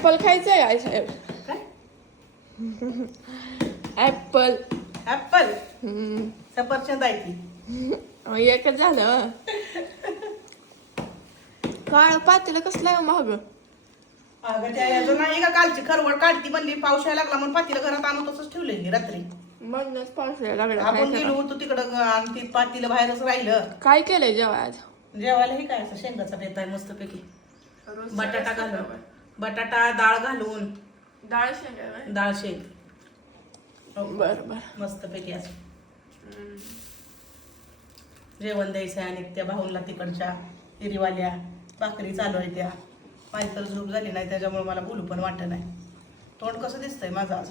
Apple खायचंय आई साहेब. काय apple. Apple सफरचंद आहे ती. एकच झालं. काळ पातेलं कसलं आहे महाग. अगं त्या याचं नाही का कालची खरवड काढती म्हणली पाऊस यायला लागला म्हणून पातीला घरात आणून तसंच ठेवलेली रात्री. म्हणूनच पावसाळ्याला लागला. आपण गेलो होतो तिकडं आणि ती पातीला बाहेरच राहिलं. काय केलंय जेव्हा आज? जेवायला हे काय असं शेंगाचा बेत आहे मस्त पैकी. बटाटा घालून बटाटा डाळ घालून डाळ शेंगा. डाळ शेंग बर बर. मस्त पैकी असं जेवण द्यायचं आणि त्या भाऊंला तिकडच्या हिरीवाल्या भाकरी चालू आहे त्या. माझी तर झोप झाली नाही त्याच्यामुळे मला बोलू पण वाटत नाही. तोंड कसं दिसतंय माझं आज.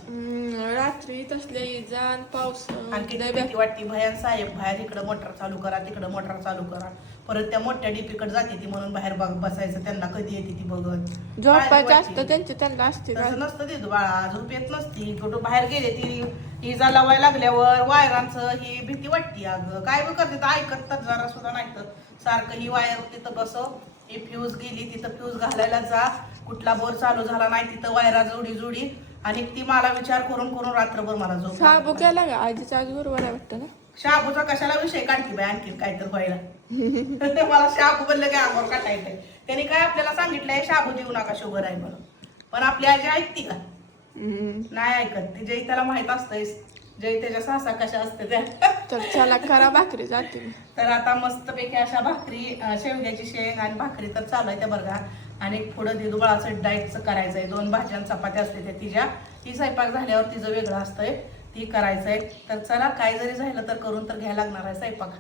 रात्री तसले जाण पाऊस आणखी भीती वाटती. भयान साहेब बाहेर इकडं मोटर चालू करा तिकडं मोटर चालू करा. परत त्या मोठ्या डीपीकडे जाते ती म्हणून बाहेर बसायचं त्यांना कधी येते ती बघत. झोपायचं असतं त्यांचे त्यांना असते. तसं नसतं ते बाळा झोप येत नसती. कुठं बाहेर गेले ती इजा लावायला लागल्यावर वायरांचं ही भीती वाटती. अगं काय बघ करते ऐकत तर जरा सुद्धा नाही तर सारखं ही वायर तिथं बसव. ही फ्यूज गेली तिथं फ्यूज घालायला जा. कुठला बोर चालू झाला नाही तिथं वायरा जोडी जोडी आणि ती मला विचार करून करून रात्रभर मला झोप. शाबू केला का आजीचा आज बरोबर आहे वाटतं ना. शाबूचा कशाला विषय काढते बाय आणखी काय तर व्हायला. मला शाबू बोललं काय अंगावर काटायचंय. त्यांनी काय आपल्याला सांगितलंय शाबू देऊ नका शुगर आहे म्हणून. पण आपली आजी ऐकती का? नाही ऐकत. ती जय त्याला माहित असतंय जय त्याच्या सासा कशा असते त्या. तर चला करा भाकरी जाते मी. तर आता मस्तपैकी अशा भाकरी शेवग्याची शेंग आणि भाकरी तर चालू आहे त्या बरं का. आणि पुढं दिदुबाळाचं डाएटचं करायचंय. 2 भाज्या चपात्या असते त्या तिच्या. ती स्वयंपाक झाल्यावर तिचं वेगळं असतंय ती करायचंय. तर चला काय जरी झालं तर करून तर घ्यायला लागणार आहे स्वयंपाक.